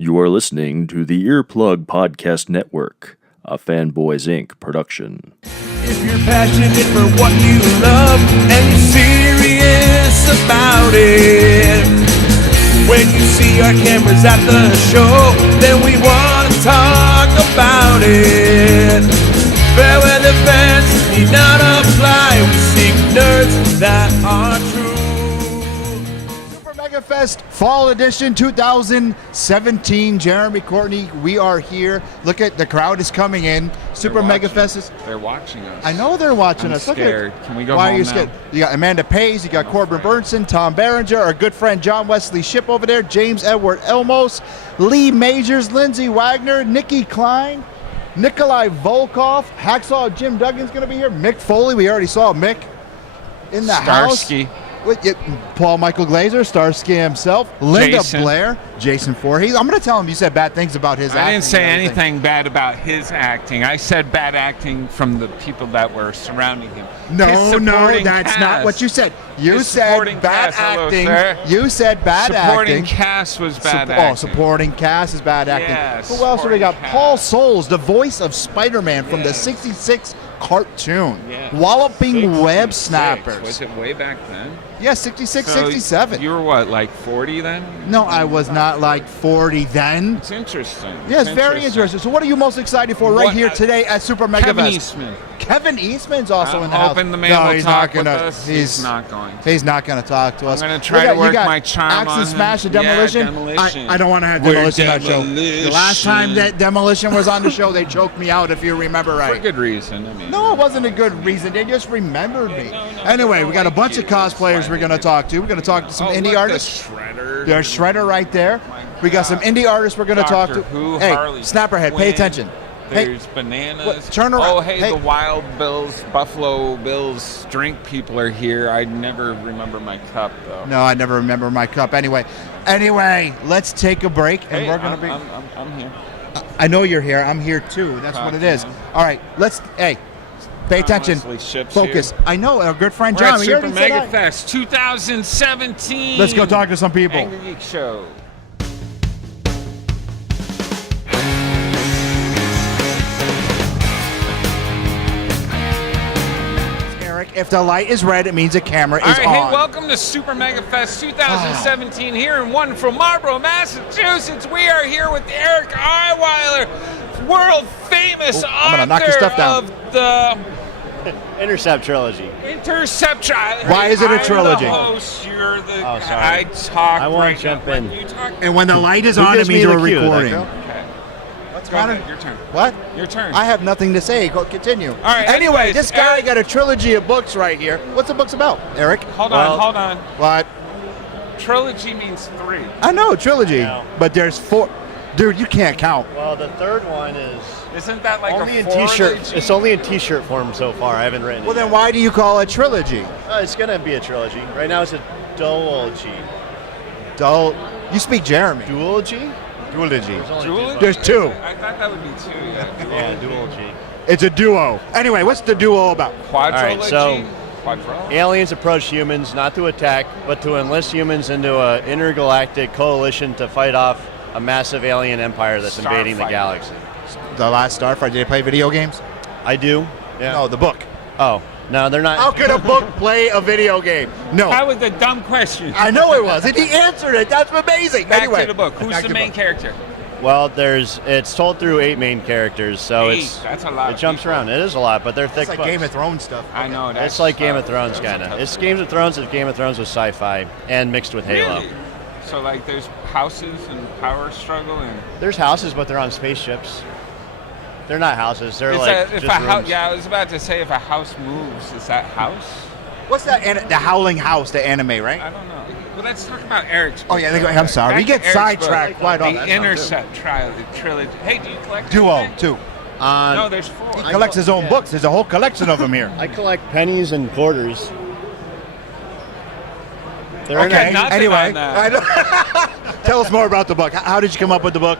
You are listening to the Earplug Podcast Network, a Fanboys Inc. production. If you're passionate for what you love and you're serious about it, when you see our cameras at the show, then we want to talk about it. Fair weather fans need not apply. We seek nerds that are true. Supermega Fest Fall Edition 2017. Jeremy, Courtney, we are here. Look at the crowd is coming in. Supermega Fest is. They're watching us. I know they're watching I'm us. Look scared. at, Can we go why home are you now? scared? You got Amanda Pays, you got Corbin Burnson, Tom Berenger, our good friend John Wesley Shipp over there, James Edward Elmos, Lee Majors, Lindsey Wagner, Nikki Klein, Nikolai Volkov, Hacksaw Jim Duggan's going to be here, Mick Foley, we already saw Mick in the Starsky. house. Paul Michael Glazer, Starsky himself, Linda Jason. Blair, Jason Voorhees. I'm going to tell him you said bad things about his acting. I didn't say and everything. anything bad about his acting. I said bad acting from the people that were surrounding him. No, His no, supporting that's cast. not what you said. You His said supporting bad cast. Hello, acting. sir. You said bad Supporting acting. cast was bad Oh, acting. supporting cast is bad acting. Yeah, Who else do we supporting got? cast. Paul Souls, the voice of Spider-Man from the Yes. 66 cartoon. Yeah. Walloping 66. web snappers. Was it way back then? Yeah, 66, So 67. You were what, like 40 then? No, I was not like 40 then. It's interesting. Yeah, it's very interesting. So what are you most excited for right What- here today at Supermega Kevin Fest? Eastman. Kevin Eastman's also I'm in the house. hoping the man no, will he's talk not gonna, with us. He's not going to. He's not going to talk to us. gonna try We to you work got my charm Axe on and him. Smash and Yeah, Demolition. Demolition. I don't want to have We're Demolition on the show. The last time Demolition. that Demolition was on the show, they choked me out, if you remember For right. good reason. I mean, No, it wasn't a good reason. They just remembered me. No, Anyway, they we got a don't bunch like of you. cosplayers That's we're why going to they talk to. We're going to talk to some indie look, artists. The Shredder. There's Shredder right there. My We got some God. indie artists we're going to talk to. Doctor Who, Hey, Harley Snapperhead, pay Quinn. attention. Hey, There's bananas. What? Turn around. Oh, hey, Hey. the Wild Bills, Buffalo Bills drink people are here. I never remember my cup, though. no, I never remember my cup. Anyway, let's take a break, and Hey, we're going to be. I'm here. I know you're here. I'm here too. That's what it is. Okay. All right, pay attention. Wesley Shipp's Focus. here. I know our good friend We're John. at We Super already said Mega hi. Fest 2017. Let's go talk to some people. Angrygeeks show. Eric, if the light is red, it means the camera All is right, on. hey, welcome to Super Mega Fest 2017 here in wonderful Marlborough, Massachusetts. We are here with Eric Iweiler, world famous I'm gonna knock your author stuff down. of the Intercept trilogy. Intercept trilogy. Why is it a trilogy? I'm the host, you're the Oh, sorry. I talk I won't right jump now. in. When you talk, And when the light is Who on, it gives means me the we're cue, that recording. girl? okay. What's Go ahead, your turn. What? Your turn. I have nothing to say. Continue. All right, Anyway, anyways, this guy Eric- got a trilogy of books right here. What's the books about, Eric? Hold Well- on. What? Trilogy means 3. I know trilogy, Yeah. but there's 4. Dude, you can't count. Well, the third one is Isn't that like only a in T-shirt. trilogy? It's only in T-shirt form so far. I haven't written Well, it. then why do you call it trilogy? It's gonna be a trilogy. Right now, it's a duology. You speak Jeremy. Duology? Duology. Duology? There's 2. I thought that would be 2. Yeah, duology. It's a duo. Anyway, what's the duo about? Quadrilogy? right, so- Quadrilogy? Aliens approach humans not to attack, but to enlist humans into an intergalactic coalition to fight off a massive alien empire that's invading the Starfighter. galaxy. The Last Starfighter. Did they play video games? I do. Yeah. No, the book. Oh, no, they're not. How could a book play a video game? No. That was a dumb question. I know it was, and he answered it. That's amazing. Back anyway, to the book. Who's back the to main book. character? Well, it's told through 8 main characters, so 8, it's that's a lot It of jumps people. around. It is a lot, but they're thick It's like books. Game of Thrones stuff. I know. That's It's like Game of Thrones, that's a kind of. tough It's one. Game of Thrones with Game of Thrones with sci-fi and mixed with Halo. Really? So like there's houses and power struggle and There's houses, but they're on spaceships. They're not houses. They're Is like that- if just a house, rooms. yeah, I was about to say if a house moves, is that house? What's that? The Howling House, the anime, right? I don't know. Well, let's talk about Eric's book. Oh, yeah, I'm sorry. Back We to get Eric's sidetracked book. quite often. The Intercept trilogy. Hey, do you collect Duo, anything? 2. No, there's 4. He collects his own books. There's a whole collection of them here. I collect pennies and quarters. They're in Okay, a- nothing anyway. on that. I know. Tell us more about the book. How did you come up with the book?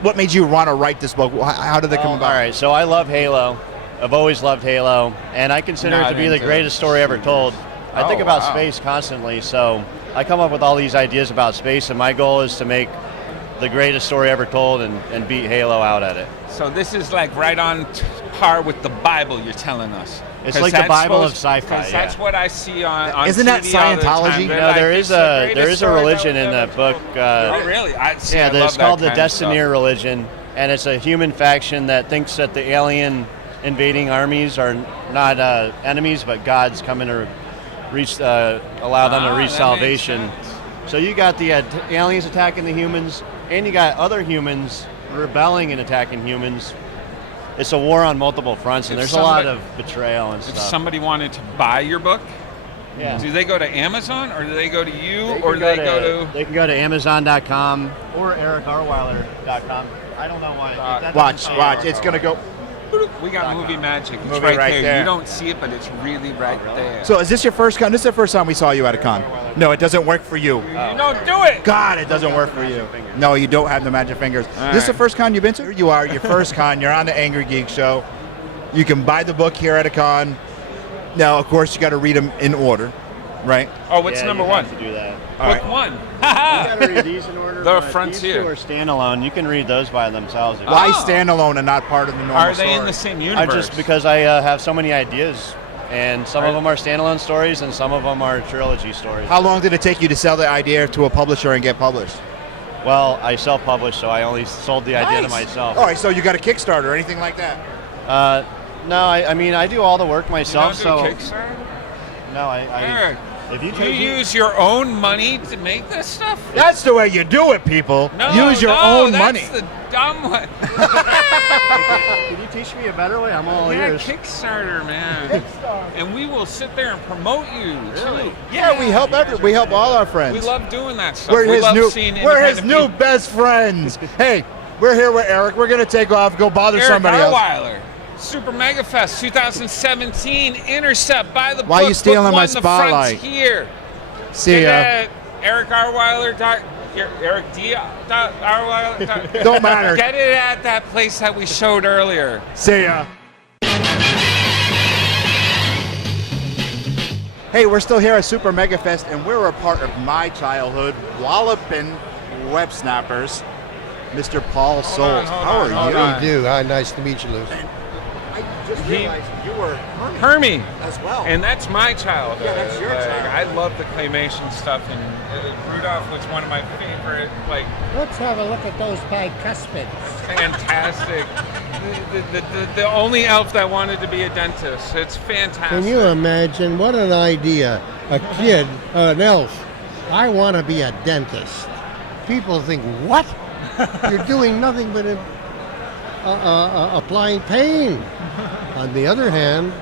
What made you want to write this book? How did they come All about? right, so I love Halo. I've always loved Halo, and I consider it Not to be the into greatest story ever told. I think Oh, about wow. space constantly, so I come up with all these ideas about space, and my goal is to make the greatest story ever told and beat Halo out at it. So this is like right on par with the Bible you're telling us. It's like the Bible of sci-fi. Because that's what I see on Isn't that TV all the Scientology? time. They're No, like, there "This is a religion in that book. Oh, really? It's I called the love that Destineer religion, and it's a human faction that thinks that the alien invading armies are not enemies, but gods coming to allow them to reach salvation. So you got the aliens attacking the humans, and you got other humans rebelling and attacking humans. It's a war on multiple fronts, and there's a lot of betrayal and stuff. If somebody wanted to buy your book, yeah. do they go to Amazon, or do they go to you, or do they go to... They can go to Amazon.com or EricArweiler.com. I don't know why. Watch. It's going to go. We got movie magic. It's Movie right there. there. You don't see it, but it's really right there. So is this your first con? This is the first time we saw you at a con. No, it doesn't work for you. You don't do it! God, it doesn't work for you. No, you don't have the magic fingers. All This is the right. first con you've been to? You are. Your first con. You're on the Angrygeeks show. You can buy the book here at a con. Now, of course, you got to read them in order, right? Oh, what's number you one? have to do that. All Book right. one. You got to read these in order. The but Frontier. These two are standalone. You can read those by themselves. Why Oh. stand alone and not part of the normal Are they story? in the same universe? Just because I have so many ideas, and some of them are standalone stories, and some of them are trilogy stories. How long did it take you to sell the idea to a publisher and get published? Well, I self-published, so I only sold the idea to myself. All right, so you got a Kickstarter or anything like that? No, I mean I do all the work myself. You don't do So Kickstarter? no, Eric, if you you take use your own money to make this stuff? That's the way you do it, people. Use your own money. That's the dumb way. Can you teach me a better way? I'm all Yeah, ears. Kickstarter, man. And we will sit there and promote you, too. Yeah, we help we help all our friends. We love doing that stuff. We're we his love new seeing we're his independent new people. best friends. Hey, we're here with Eric. We're gonna take off, go bother Eric somebody else. Arweiler, Supermega Fest 2017, Intercept, buy the book. Why are you stealing book my one, The spotlight? Frontier. See ya. Eric Arweiler. Eric D. Arweiler. Don't matter. Get it at that place that we showed earlier. See ya. Hey, we're still here at Supermega Fest, and we're a part of my childhood, Wallopin' Web Snappers, Mr. Paul Souls. How are you? How do you do? Hi, nice to meet you, Luke. I just realized you were Hermie. as well. And that's my childhood. Yeah, that's your childhood. I love the claymation stuff, and Rudolph was one of my favorite, Let's have a look at those bicuspids. fantastic. The only elf that wanted to be a dentist. It's fantastic. Can you imagine what an idea? A kid, an elf. I want to be a dentist. People think, what? You're doing nothing but applying pain. On the other hand,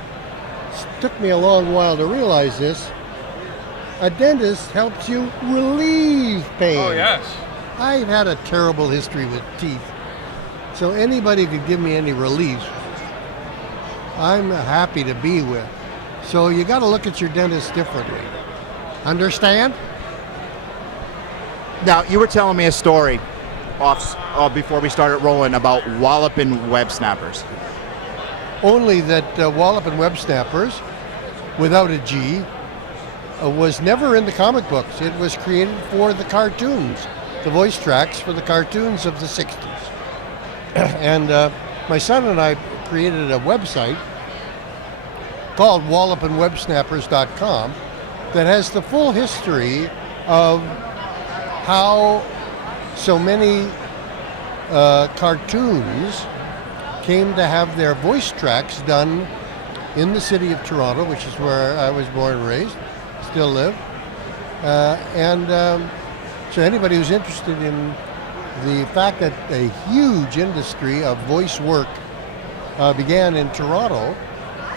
it took me a long while to realize this. A dentist helps you relieve pain. Oh, yes. I've had a terrible history with teeth, so anybody who could give me any relief, I'm happy to be with. So you got to look at your dentist differently. Understand? Now, you were telling me a story before we started rolling about Wallopin' Web Snappers. Only that Wallopin' Web Snappers, without a G, was never in the comic books. It was created for the cartoons, the voice tracks for the cartoons of the 60s. And my son and I created a website called wallopinwebsnappers.com that has the full history of how so many cartoons came to have their voice tracks done in the city of Toronto, which is where I was born and raised, still live. So anybody who's interested in the fact that a huge industry of voice work began in Toronto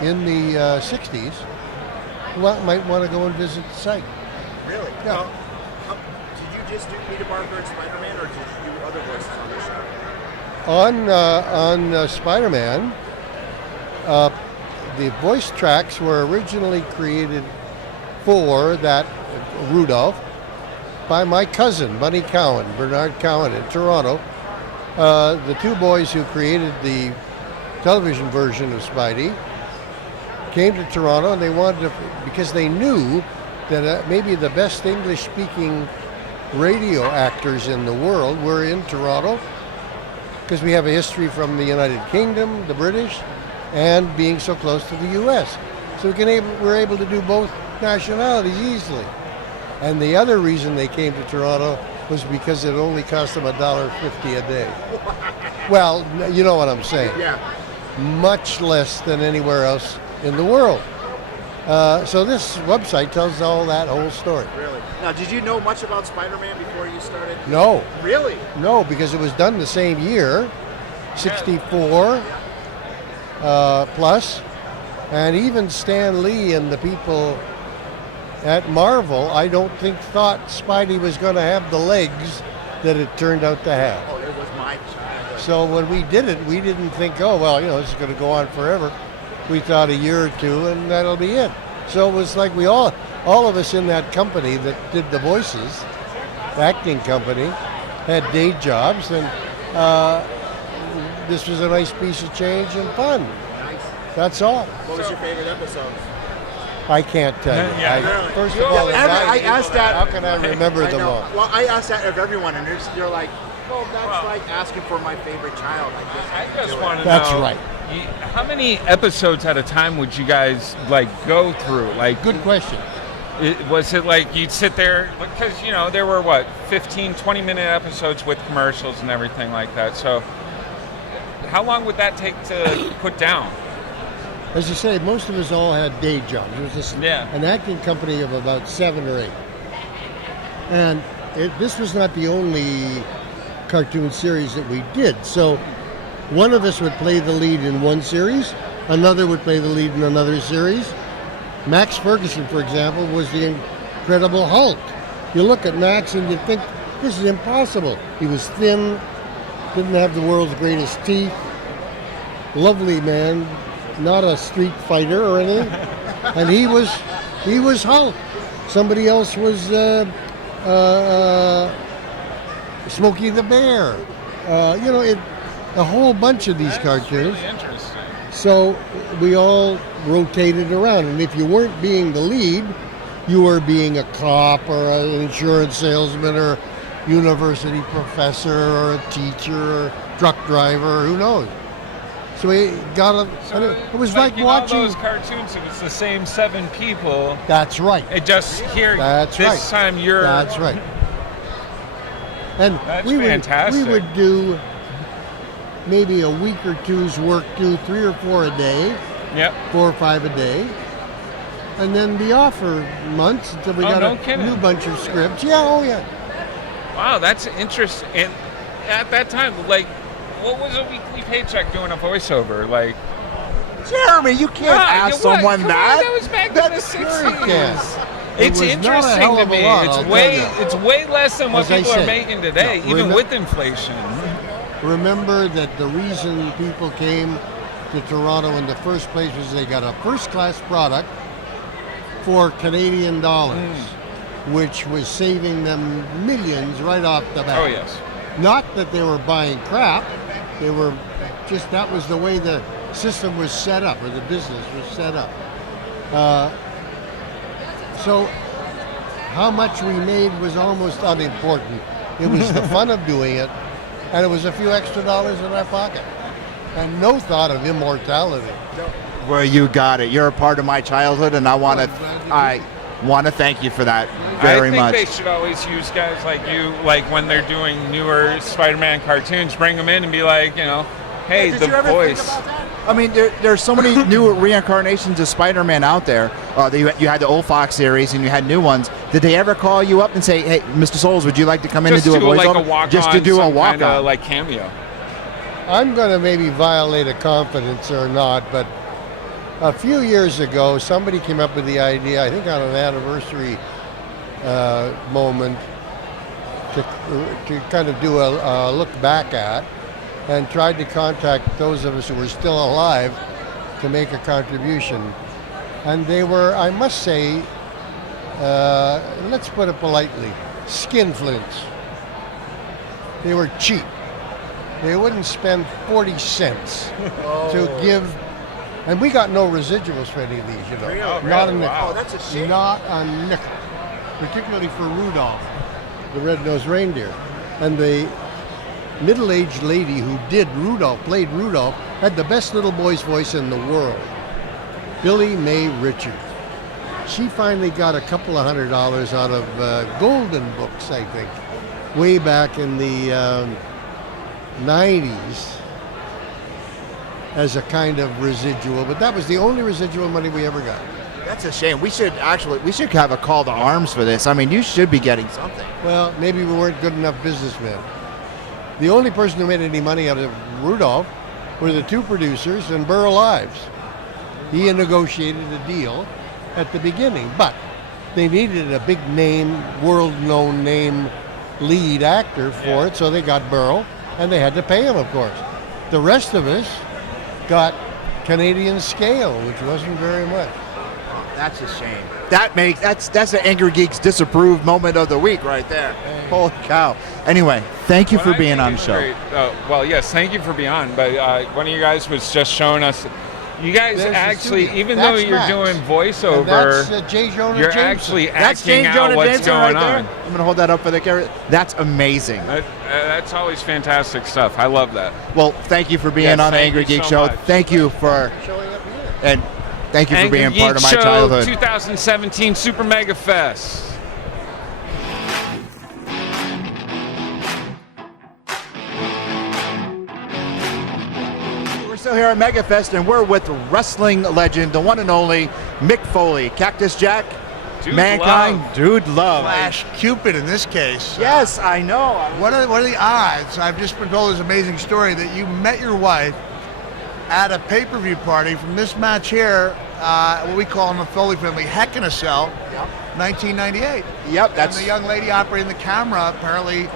in the 60s, might want to go and visit the site. Really? Yeah. Did you just do Peter Parker and Spiderman, or did you do other voices on the show? On Spiderman, the voice tracks were originally created for that Rudolph by my cousin, Bernard Cowan in Toronto. The two boys who created the television version of Spidey came to Toronto, and they wanted to, because they knew that maybe the best English-speaking radio actors in the world were in Toronto, because we have a history from the United Kingdom, the British, and being so close to the U.S. So we're able to do both nationalities easily. And the other reason they came to Toronto was because it only cost them $1.50 a day. Well, you know what I'm saying. Yeah. Much less than anywhere else in the world. So this website tells all that whole story. Really? Now, did you know much about Spider-Man before you started? No. Really? No, because it was done the same year, 64 plus, and even Stan Lee and the people at Marvel, I don't think thought Spidey was going to have the legs that it turned out to have. Oh, it was my childhood. So when we did it, we didn't think, oh, well, this is going to go on forever. We thought a year or two, and that'll be it. So it was like we all of us in that company that did the voices, the acting company, had day jobs, and this was a nice piece of change and fun. Nice. That's all. What was your favorite episode? I can't tell you. Yeah. First of all, I asked that. how can I remember them all? Well, I asked that of everyone, and you're like, well, that's like asking for my favorite child. I just want to know. That's right. How many episodes at a time would you guys go through? Good question. Was it like you'd sit there, because there were 15, 20-minute episodes with commercials and everything like that. So how long would that take to put down? As you say, most of us all had day jobs. It was an acting company of about 7 or 8. And this was not the only cartoon series that we did. So one of us would play the lead in one series, another would play the lead in another series. Max Ferguson, for example, was the Incredible Hulk. You look at Max and you think, this is impossible. He was thin, didn't have the world's greatest teeth, lovely man, not a street fighter or anything. And he was Hulk. Somebody else was Smokey the Bear. A whole bunch of these cartoons. Really interesting. So we all rotated around, and if you weren't being the lead, you were being a cop or an insurance salesman or university professor or a teacher or truck driver, who knows. So we got it was like watching all those cartoons. It was the same 7 people. That's right. It just here. That's this right. time you're. That's right. And That's we fantastic. would do maybe a week or two's work, do 3 or 4 a day. Yep. 4 or 5 a day. And then be off for months until we got a new bunch of scripts. Yeah, oh yeah. Wow, that's interesting. And at that time, what was a weekly paycheck doing a voiceover? Jeremy, you can't ask someone that. That was back in the 60s. Yes. It's interesting to me. It's way less than what people are making today, even with inflation. Remember that the reason people came to Toronto in the first place was they got a first-class product for Canadian dollars, which was saving them millions right off the bat. Oh, yes. Not that they were buying crap. They were just, that was the way the system was set up, or the business was set up. So how much we made was almost unimportant. It was the fun of doing it, and it was a few extra dollars in our pocket. And no thought of immortality. Well, you got it. You're a part of my childhood, and I want to thank you for that very much. I think they should always use guys like you, when they're doing newer Spider-Man cartoons, bring them in and be like, hey, Did the you ever voice. think about that? I mean, there's so many new reincarnations of Spider-Man out there. You had the old Fox series, and you had new ones. Did they ever call you up and say, hey, Mr. Souls, would you like to come in and do a voiceover? Just to do a walk-on cameo. I'm going to maybe violate a confidence or not, but a few years ago, somebody came up with the idea, I think on an anniversary moment, to kind of do a look back at, and tried to contact those of us who were still alive to make a contribution. And they were, I must say, let's put it politely, skinflints. They were cheap. They wouldn't spend 40 cents to give, and we got no residuals for any of these, Really? Not a nickel. Wow, that's a shame. Not a nickel, particularly for Rudolph. the red-nosed reindeer. And the middle-aged lady who played Rudolph, had the best little boy's voice in the world, Billy Mae Richards. She finally got a couple of $100 out of Golden Books, I think, way back in the 90s as a kind of residual, but that was the only residual money we ever got. That's a shame. We should have a call to arms for this. I mean, you should be getting something. Well, maybe we weren't good enough businessmen. The only person who made any money out of Rudolph were the two producers and Burl Ives. He negotiated a deal at the beginning, but they needed a big name, world-known name lead actor for it, so they got Burl, and they had to pay him, of course. The rest of us got Canadian scale, which wasn't very much. That's a shame. That's the Angrygeeks disapproved moment of the week right there. Holy cow. Anyway, thank you for being on the show. Well, yes, thank you for being on. But one of you guys was just showing us. You guys actually, even though you're doing voiceover, you're actually acting out what's going on. I'm going to hold that up for the camera. That's amazing. That's always fantastic stuff. I love that. Well, thank you for being on the Angrygeeks show. Much. Thank you for showing up here. And thank you for being part of my childhood. 2017 Supermega Fest. We're still here at MegaFest, and we're with wrestling legend, the one and only Mick Foley. Cactus Jack, Dude Mankind, Love. Dude Love. Flash Cupid in this case. Yes, I know. What are the odds? I've just been told this amazing story that you met your wife at a pay-per-view party from this match here, what we call in the Foley family, Heck in a Cell, 1998. Yep, and the young lady operating the camera apparently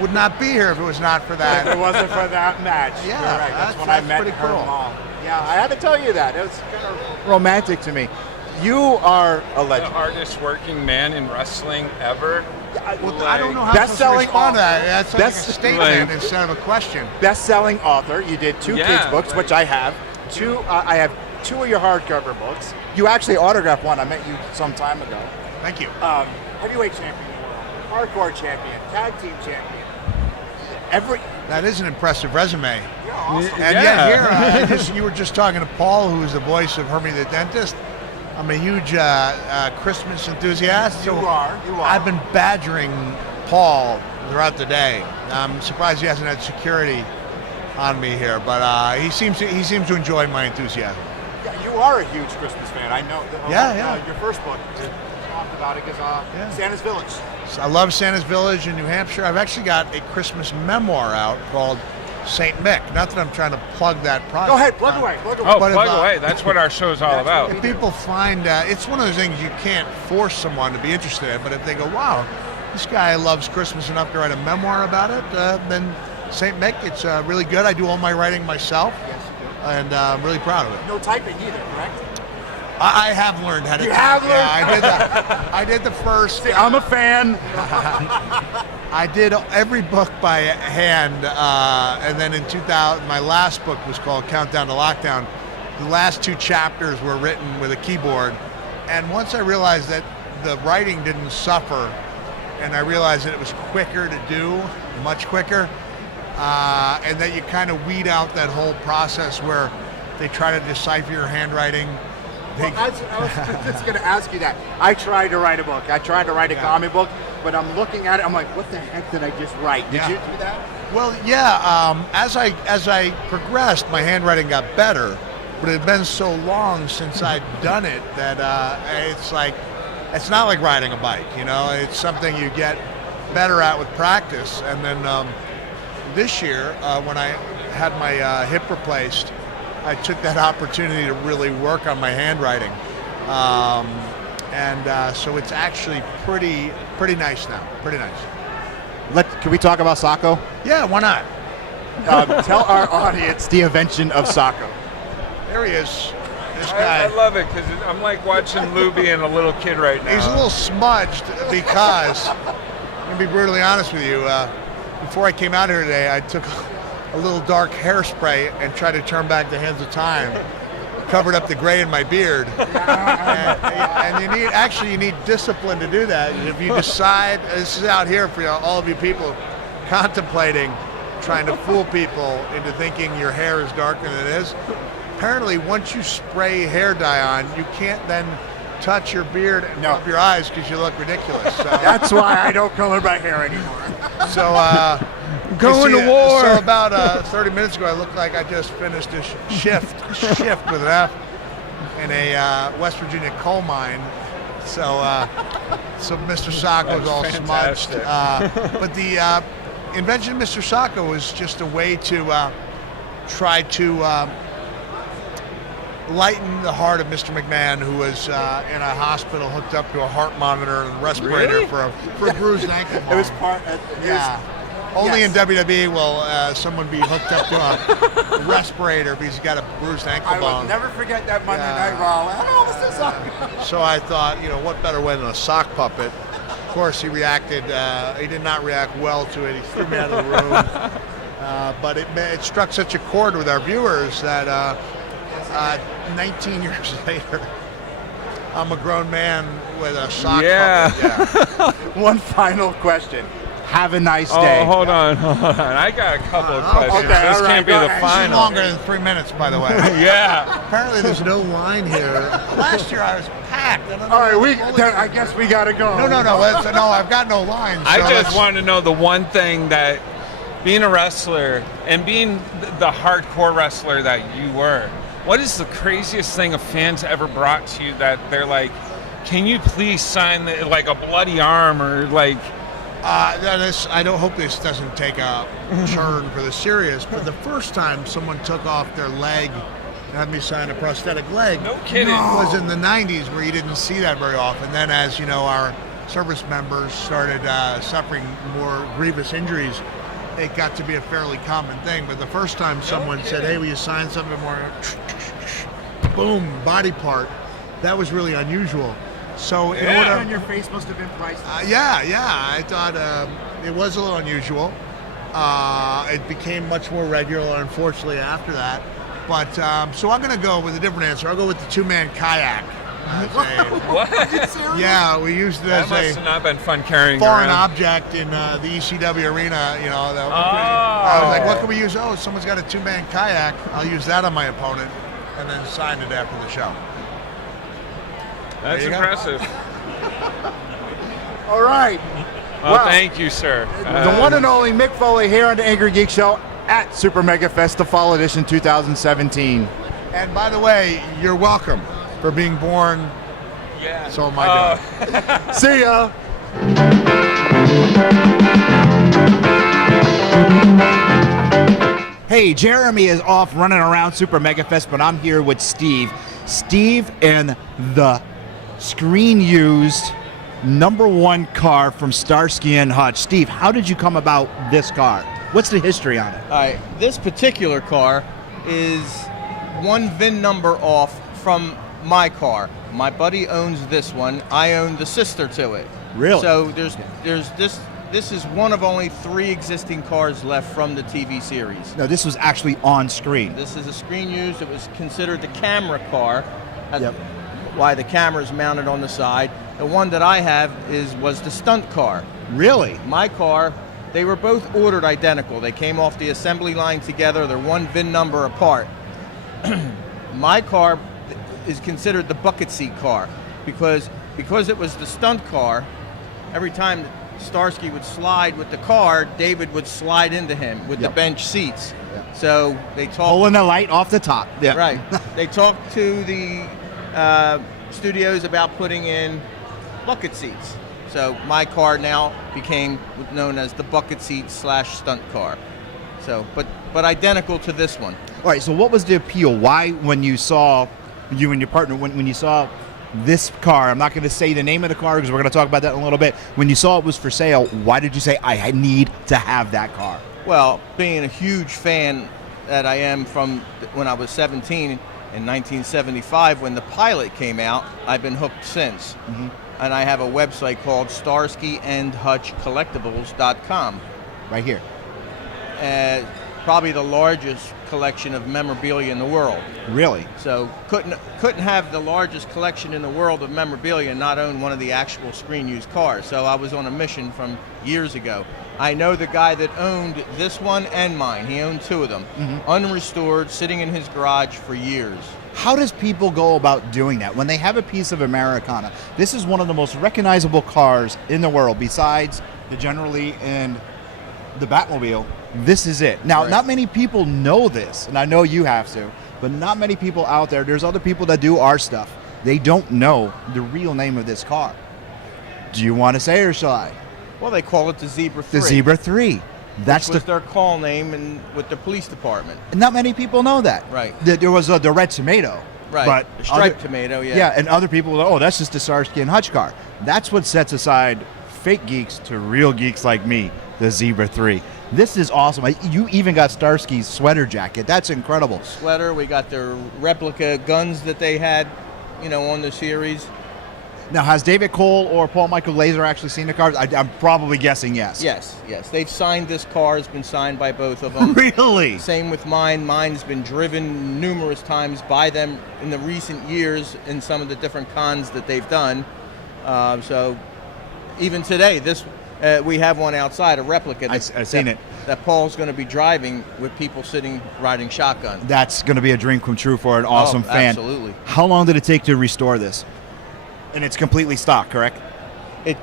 would not be here if it was not for that. If it wasn't for that match. Yeah, right. That's when I met her mom. Yeah, I had to tell you that. It was kind of romantic to me. You are a legend. The hardest working man in wrestling ever. Well, I don't know how to respond to that. That's like a statement instead of a question. Best-selling author. You did two kids books, which I have. I have two of your hardcover books. You actually autographed one. I met you some time ago. Thank you. Heavyweight champion of the world, hardcore champion, tag team champion. That is an impressive resume. You're awesome. And yet here, you were just talking to Paul, who is the voice of Hermie the Dentist. I'm a huge Christmas enthusiast. You are. I've been badgering Paul throughout the day. I'm surprised he hasn't had security on me here, but he seems to enjoy my enthusiasm. Yeah, you are a huge Christmas fan. I know. Your first book talked about it because Santa's Village. So I love Santa's Village in New Hampshire. I've actually got a Christmas memoir out called St. Mick. Not that I'm trying to plug that project. Go ahead, plug away. Oh, plug away. That's what our show's all about. If people find, it's one of those things you can't force someone to be interested in, but if they go, wow, this guy loves Christmas enough to write a memoir about it, then St. Mick, it's really good. I do all my writing myself, and I'm really proud of it. No typing either, correct? I have learned how to type. You have learned? Yeah, I did the first. See, I'm a fan. I did every book by hand, and then in 2000, my last book was called Countdown to Lockdown. The last two chapters were written with a keyboard, and once I realized that the writing didn't suffer, and I realized that it was quicker to do, much quicker, and that you kind of weed out that whole process where they try to decipher your handwriting. Well, I was just going to ask you that. I tried to write a book. I tried to write a comic book, but I'm looking at it. I'm like, what the heck did I just write? Did you do that? Well, yeah. As I progressed, my handwriting got better, but it had been so long since I'd done it that it's not like riding a bike. You know, it's something you get better at with practice. And then this year, when I had my hip replaced, I took that opportunity to really work on my handwriting, and so it's actually pretty nice now. Pretty nice. Can we talk about Sacco? Yeah, why not? Tell our audience the invention of Sacco. There he is. This guy. I love it because I'm like watching Lou being a little kid right now. He's a little smudged because, I'm going to be brutally honest with you, before I came out here today, I took a little dark hairspray and tried to turn back the hands of time. covered up the gray in my beard. And you need discipline to do that. If you decide, this is out here for all of you people contemplating trying to fool people into thinking your hair is darker than it is. Apparently, once you spray hair dye on, you can't then touch your beard and rub your eyes because you look ridiculous. So, that's why I don't color my hair anymore. So, going to war. So about 30 minutes ago, I looked like I just finished a shift with an F in a West Virginia coal mine. So Mr. Sacco was all smudged. But the invention of Mr. Sacco was just a way to try to lighten the heart of Mr. McMahon, who was in a hospital hooked up to a heart monitor and respirator for a bruised ankle bone. It was part. Only in WWE will someone be hooked up to a respirator because he's got a bruised ankle bone. I will never forget that Monday Night Raw. This is Sacco. So I thought, what better way than a sock puppet? Of course, he reacted. He did not react well to it. He threw me out of the room. But it struck such a chord with our viewers that 19 years later, I'm a grown man with a sock puppet. Yeah. One final question. Have a nice day. Oh, hold on. I got a couple of questions. Okay, this can't be the final. This is longer than 3 minutes, by the way. Yeah. Apparently, there's no line here. Last year, I was packed. All right, I guess we got to go. No, I've got no lines. I just want to know the one thing that, being a wrestler and being the hardcore wrestler that you were, what is the craziest thing a fan's ever brought to you that they're like, can you please sign like a bloody arm or like... I don't hope this doesn't take a turn for the serious, but the first time someone took off their leg and had me sign a prosthetic leg, no kidding, was in the 90s, where you didn't see that very often. Then as our service members started suffering more grievous injuries, it got to be a fairly common thing. But the first time someone said, hey, will you sign something more, boom, body part, that was really unusual. So in order, and your face must have been priceless. I thought it was a little unusual. It became much more regular, unfortunately, after that. But so I'm going to go with a different answer. I'll go with the two-man kayak. What? Yeah, we used it as that must have not been fun carrying foreign around. object in the ECW arena. I was like, what can we use? Oh, someone's got a two-man kayak. I'll use that on my opponent, and then sign it after the show. That's impressive. All right. Well, thank you, sir. The one and only Mick Foley here on the Angrygeeks show at Supermega Fest, the Fall Edition 2017. And by the way, you're welcome for being born. Yeah. So am I. See ya. Hey, Jeremy is off running around Supermega Fest, but I'm here with Steve. Steve and the screen-used #1 car from Starsky and Hutch. Steve, how did you come about this car? What's the history on it? All right, this particular car is one VIN number off from my car. My buddy owns this one. I own the sister to it. Really? So there's this. This is one of only 3 existing cars left from the TV series. No, this was actually on screen. This is a screen used. It was considered the camera car. Yep. Why the camera is mounted on the side. The one that I have was the stunt car. Really? My car, they were both ordered identical. They came off the assembly line together. They're one VIN number apart. My car is considered the bucket seat car because it was the stunt car. Every time Starsky would slide with the car, David would slide into him with the bench seats. Yep. So they talked. Pulling the light off the top. Yeah. Right. They talked to the studios about putting in bucket seats. So my car now became known as the bucket seat / stunt car. So, but identical to this one. All right. So what was the appeal? Why, when you saw you and your partner, when you saw this car, I'm not going to say the name of the car because we're going to talk about that in a little bit. When you saw it was for sale, why did you say, I need to have that car? Well, being a huge fan that I am from when I was 17 in 1975 when the pilot came out, I've been hooked since. Mm-hmm. And I have a website called StarskyandHutchCollectibles.com. Right here. probably the largest collection of memorabilia in the world. Really? So couldn't have the largest collection in the world of memorabilia and not own one of the actual screen-used cars. So I was on a mission from years ago. I know the guy that owned this one and mine. He owned two of them, unrestored, sitting in his garage for years. How does people go about doing that when they have a piece of Americana? This is one of the most recognizable cars in the world, besides the General Lee and the Batmobile. This is it. Now, Right. not many people know this, and I know you have to, but not many people out there. There's other people that do our stuff. They don't know the real name of this car. Do you want to say it or shall I? Well, they call it the Zebra 3. The Zebra 3. That's which was their call name with the police department. Not many people know that. Right. There was the Red Tomato. Right. But the striped tomato, yeah. Yeah, and other people go, oh, that's just the Starsky and Hutch car. That's what sets aside fake geeks to real geeks like me, the Zebra 3. This is awesome. You even got Starsky's sweater jacket. That's incredible. Sweater, we got their replica guns that they had, on the series. Now, has David Cole or Paul Michael Glaser actually seen the cars? I'm probably guessing yes. Yes. They've signed this car. It's been signed by both of them. Really? Same with mine. Mine's been driven numerous times by them in the recent years in some of the different cons that they've done. So even today, we have one outside, a replica. I've seen it. That Paul's going to be driving with people riding shotgun. That's going to be a dream come true for an awesome fan. Absolutely. How long did it take to restore this? And it's completely stock, correct?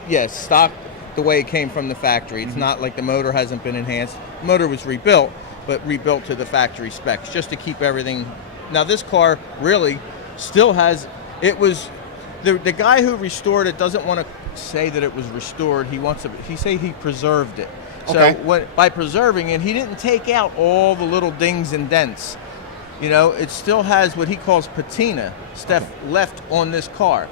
Yes, stock the way it came from the factory. It's not like the motor hasn't been enhanced. The motor was rebuilt, but rebuilt to the factory specs just to keep everything. Now this car really still has. It was the guy who restored it doesn't want to say that it was restored. He say he preserved it. Okay. So by preserving it, he didn't take out all the little dings and dents. It still has what he calls patina stuff left on this car.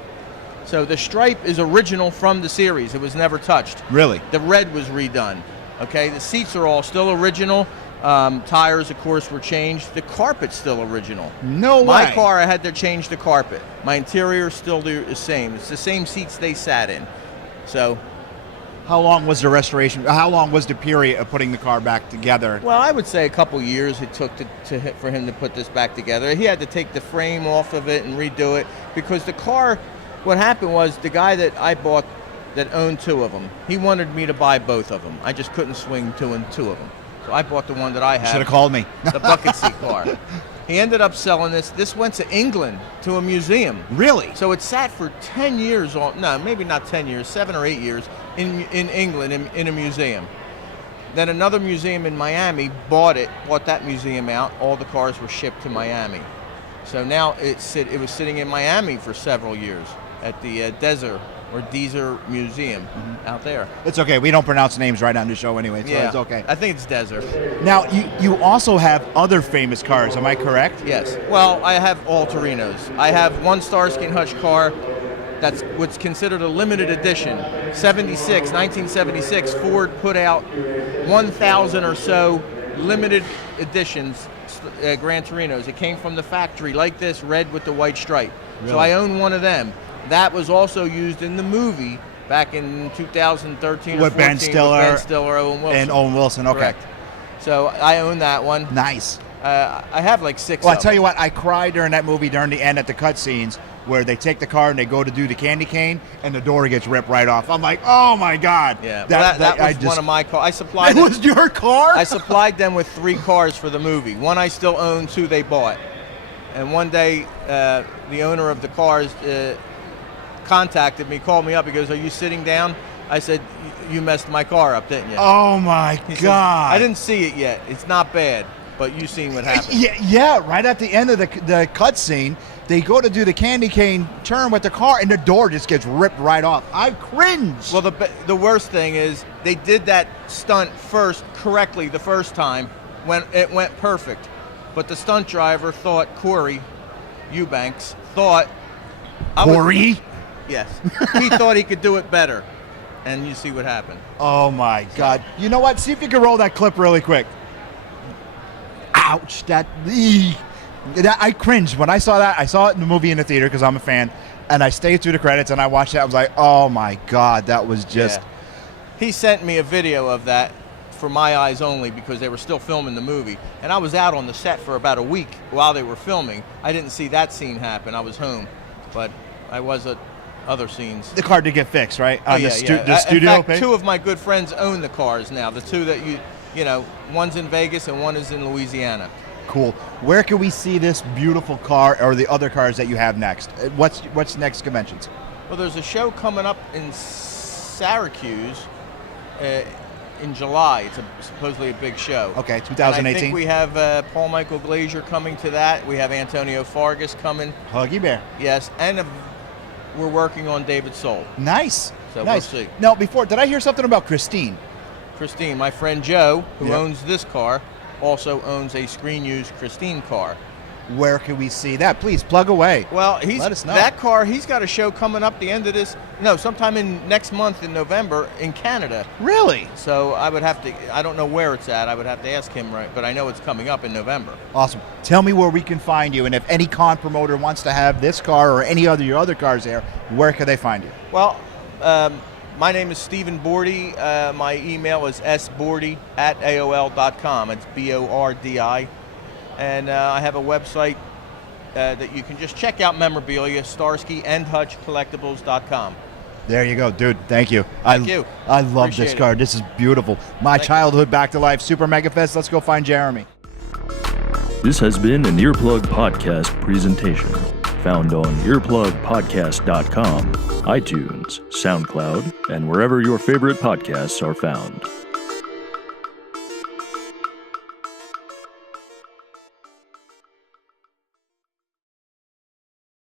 So the stripe is original from the series. It was never touched. Really? The red was redone. Okay, the seats are all still original. Tires, of course, were changed. The carpet's still original. No way. My car, I had to change the carpet. My interior is still the same. It's the same seats they sat in. So, how long was the restoration? How long was the period of putting the car back together? Well, I would say a couple years it took for him to put this back together. He had to take the frame off of it and redo it because the car. What happened was the guy that I bought that owned two of them, he wanted me to buy both of them. I just couldn't swing two of them. So I bought the one that I had. Should have called me. The bucket seat car. He ended up selling this. This went to England to a museum. Really? So it sat for 10 years, maybe not 10 years, 7 or 8 years in England in a museum. Then another museum in Miami bought that museum out. All the cars were shipped to Miami. So now it was sitting in Miami for several years at the Deezer Museum out there. It's okay. We don't pronounce names right on the show anyway, so it's okay. I think it's Deezer. Now, you also have other famous cars, am I correct? Yes. Well, I have all Torinos. I have one Starsky and Hutch car that's what's considered a limited edition. 1976, Ford put out 1,000 or so limited editions Gran Torinos. It came from the factory like this, red with the white stripe. Really? So I own one of them. That was also used in the movie back in 2013 with or 14 Ben Stiller, with Ben Stiller, Owen Wilson. And Owen Wilson, okay. Correct. So I own that one. Nice. I have like 6 Well, of I tell them. you what, I cried during that movie during the end at the cut scenes where they take the car and they go to do the candy cane and the door gets ripped right off. I'm like, oh my God. Yeah, that was one of my cars. I supplied That was your car? I supplied them with 3 cars for the movie. One I still own, 2 they bought. And one day, the owner of the cars contacted me, called me up. He goes, "Are you sitting down?" I said, "You messed my car up, didn't you?" Oh my He says, God. I didn't see it yet. It's not bad, but you seen what happened. Yeah, right at the end of the cut scene, they go to do the candy cane turn with the car and the door just gets ripped right off. I cringe. Well, the worst thing is they did that stunt correctly the first time when it went perfect. But the stunt driver thought, Corey Eubanks, thought... Corey? Yes. He thought he could do it better. And you see what happened. Oh my God. You know what? See if you can roll that clip really quick. Ouch. That I cringed when I saw that. I saw it in the movie in the theater because I'm a fan. And I stayed through the credits and I watched it. I was like, oh my God, that was just... Yeah. He sent me a video of that for my eyes only because they were still filming the movie. And I was out on the set for about a week while they were filming. I didn't see that scene happen. I was home, but I was at other scenes. The car did get fixed, right? On the studio in fact, page? 2 of my good friends own the cars now. The 2 that you know, one's in Vegas and one is in Louisiana. Cool. Where can we see this beautiful car or the other cars that you have next? What's next conventions? Well, there's a show coming up in Syracuse in July. It's supposedly a big show. Okay, 2018. And I think we have Paul Michael Glazier coming to that. We have Antonio Fargas coming. Huggy Bear. Yes, and we're working on David Soul. Nice. So nice. we'll see. Now, did I hear something about Christine? Christine, my friend Joe, who owns this car, also owns a screen-used Christine car. Where can we see that? Please plug away. Well, let us know. That car, he's got a show coming up the end of this. No, sometime in next month in November in Canada. Really? So I would have to. I don't know where it's at. I would have to ask him, right? But I know it's coming up in November. Awesome. Tell me where we can find you, and if any con promoter wants to have this car or any other your other cars there, where can they find you? Well, my name is Stephen Bordy. My email is sbordy@aol.com. It's BORDI. And I have a website that you can just check out memorabilia, Starsky and Hutch Collectibles.com. There you go, dude. Thank you. Thank you. I love Appreciate this car. it. This is beautiful. My childhood back to life. Supermega Fest. Let's go find Jeremy. This has been an Earplug Podcast presentation. Found on earplugpodcast.com, iTunes, SoundCloud, and wherever your favorite podcasts are found.